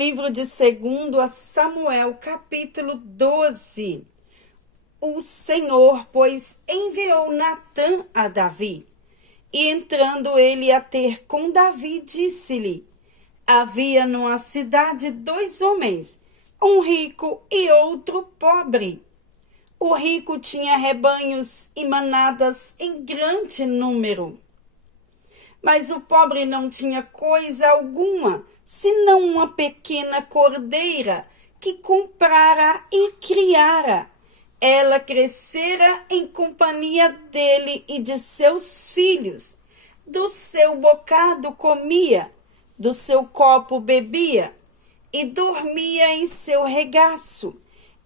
Livro de 2 Samuel, capítulo 12. O Senhor, pois, enviou Natã a Davi, e entrando ele a ter com Davi, disse-lhe: havia numa cidade 2 homens, um rico e outro pobre. O rico tinha rebanhos e manadas em grande número, mas o pobre não tinha coisa alguma, senão uma pequena cordeira que comprara e criara. Ela crescera em companhia dele e de seus filhos. Do seu bocado comia, do seu copo bebia, e dormia em seu regaço.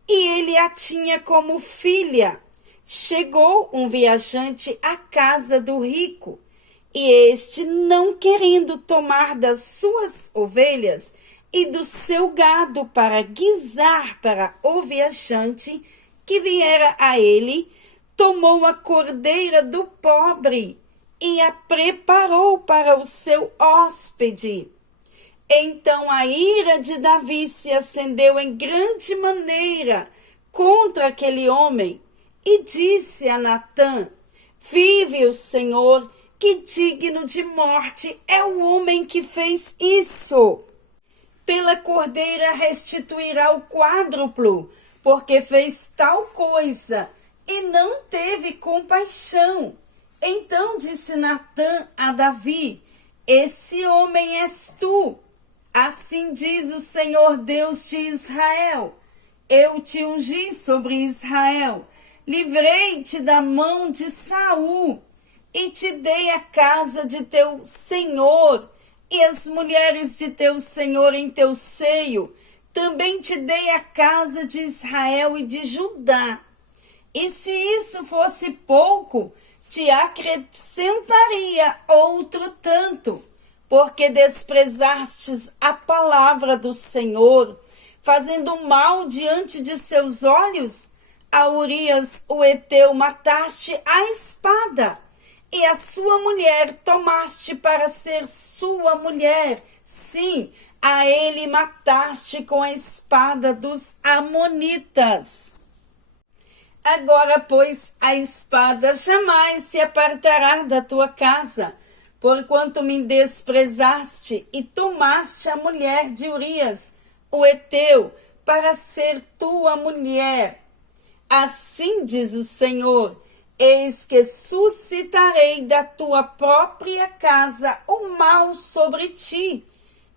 E ele a tinha como filha. Chegou um viajante à casa do rico, e este, não querendo tomar das suas ovelhas e do seu gado para guisar para o viajante que viera a ele, tomou a cordeira do pobre e a preparou para o seu hóspede. Então a ira de Davi se acendeu em grande maneira contra aquele homem e disse a Natã: vive o Senhor, que digno de morte é o homem que fez isso. Pela cordeira restituirá o quádruplo, porque fez tal coisa e não teve compaixão. Então disse Natã a Davi: esse homem és tu. Assim diz o Senhor Deus de Israel: eu te ungi sobre Israel, livrei-te da mão de Saul, e te dei a casa de teu senhor e as mulheres de teu senhor em teu seio. Também te dei a casa de Israel e de Judá. E se isso fosse pouco, te acrescentaria outro tanto, porque desprezastes a palavra do Senhor, fazendo mal diante de seus olhos. A Urias o heteu mataste à espada, e a sua mulher tomaste para ser sua mulher. Sim, a ele mataste com a espada dos amonitas. Agora, pois, a espada jamais se apartará da tua casa, porquanto me desprezaste e tomaste a mulher de Urias, o heteu, para ser tua mulher. Assim diz o Senhor: eis que suscitarei da tua própria casa o mal sobre ti,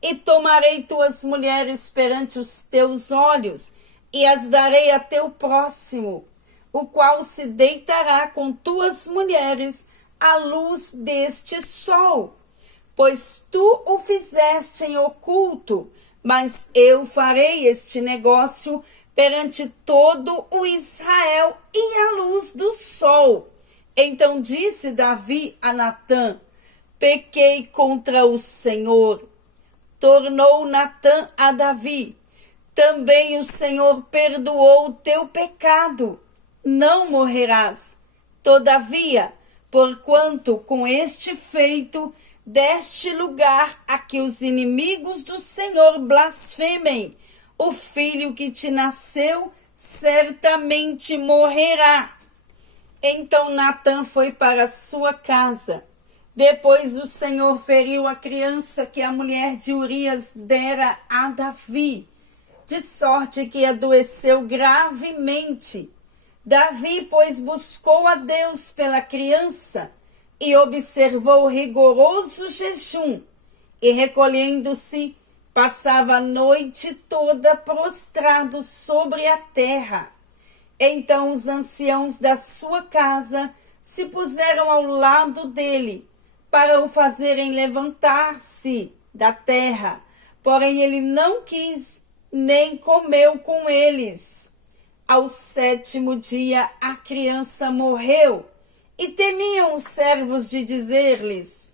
e tomarei tuas mulheres perante os teus olhos, e as darei a teu próximo, o qual se deitará com tuas mulheres à luz deste sol. Pois tu o fizeste em oculto, mas eu farei este negócio perante todo o Israel e à luz do sol. Então disse Davi a Natã: pequei contra o Senhor. Tornou Natã a Davi: também o Senhor perdoou o teu pecado, não morrerás. Todavia, porquanto com este feito deste lugar a que os inimigos do Senhor blasfemem, o filho que te nasceu certamente morrerá. Então Natã foi para sua casa. Depois o Senhor feriu a criança que a mulher de Urias dera a Davi, de sorte que adoeceu gravemente. Davi, pois, buscou a Deus pela criança e observou rigoroso jejum, e recolhendo-se, passava a noite toda prostrado sobre a terra. Então os anciãos da sua casa se puseram ao lado dele, para o fazerem levantar-se da terra. Porém ele não quis, nem comeu com eles. Ao 7º dia a criança morreu, e temiam os servos de dizer-lhes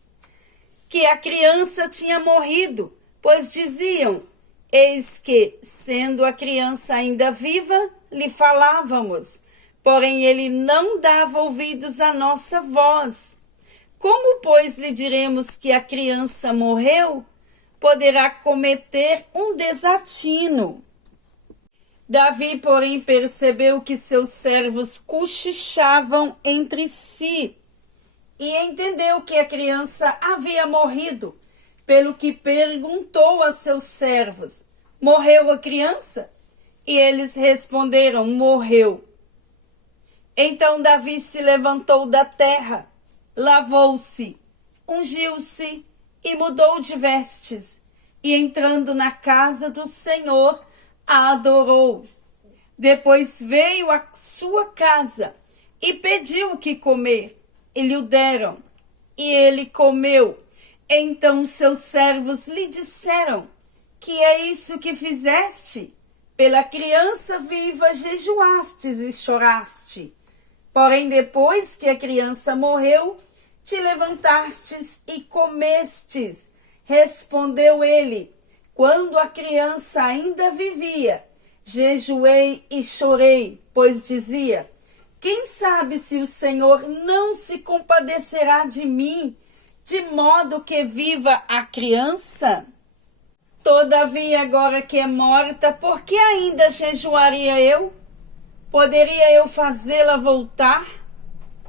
que a criança tinha morrido, pois diziam: eis que, sendo a criança ainda viva, lhe falávamos, porém ele não dava ouvidos à nossa voz. Como, pois, lhe diremos que a criança morreu? poderá cometer um desatino. Davi, porém, percebeu que seus servos cochichavam entre si e entendeu que a criança havia morrido, pelo que perguntou a seus servos: morreu a criança? E eles responderam: morreu. Então Davi se levantou da terra, lavou-se, ungiu-se e mudou de vestes, e entrando na casa do Senhor, a adorou. Depois veio à sua casa e pediu o que comer, e lhe o deram, e ele comeu. Então seus servos lhe disseram: que é isso que fizeste? Pela criança viva jejuastes e choraste. Porém, depois que a criança morreu, te levantastes e comestes. Respondeu ele: quando a criança ainda vivia, jejuei e chorei, pois dizia: quem sabe se o Senhor não se compadecerá de mim, de modo que viva a criança? Todavia, agora que é morta, por que ainda jejuaria eu? Poderia eu fazê-la voltar?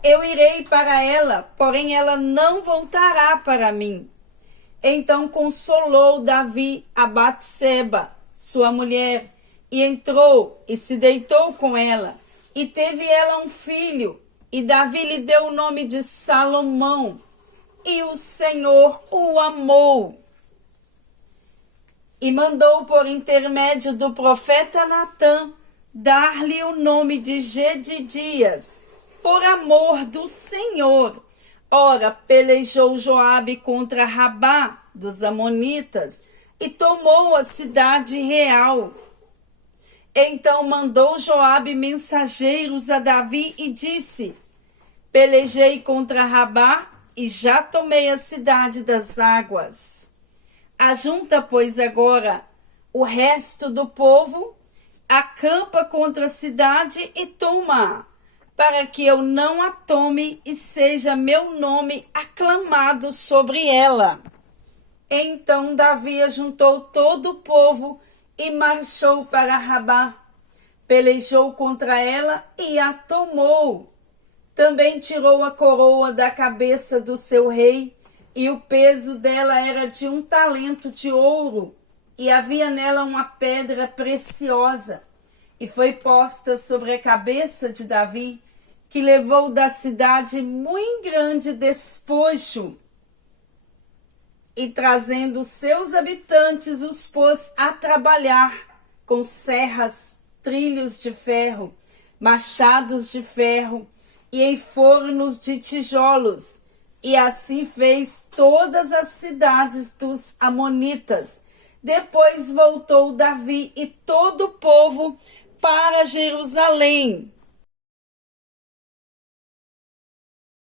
Eu irei para ela, porém ela não voltará para mim. Então consolou Davi a Batseba, sua mulher, e entrou e se deitou com ela, e teve ela um filho, e Davi lhe deu o nome de Salomão, e o Senhor o amou. E mandou por intermédio do profeta Natã dar-lhe o nome de Gedidias, por amor do Senhor. Ora, pelejou Joabe contra Rabá dos Amonitas e tomou a cidade real. Então mandou Joabe mensageiros a Davi e disse: pelejei contra Rabá e já tomei a cidade das águas. Ajunta, pois, agora o resto do povo, acampa contra a cidade e toma-a, para que eu não a tome e seja meu nome aclamado sobre ela. Então Davi ajuntou todo o povo e marchou para Rabá. Pelejou contra ela e a tomou. Também tirou a coroa da cabeça do seu rei, e o peso dela era de 1 talento de ouro, e havia nela uma pedra preciosa, e foi posta sobre a cabeça de Davi, que levou da cidade muito grande despojo, e trazendo seus habitantes os pôs a trabalhar com serras, trilhos de ferro, machados de ferro e em fornos de tijolos. E assim fez todas as cidades dos amonitas. Depois voltou Davi e todo o povo para Jerusalém.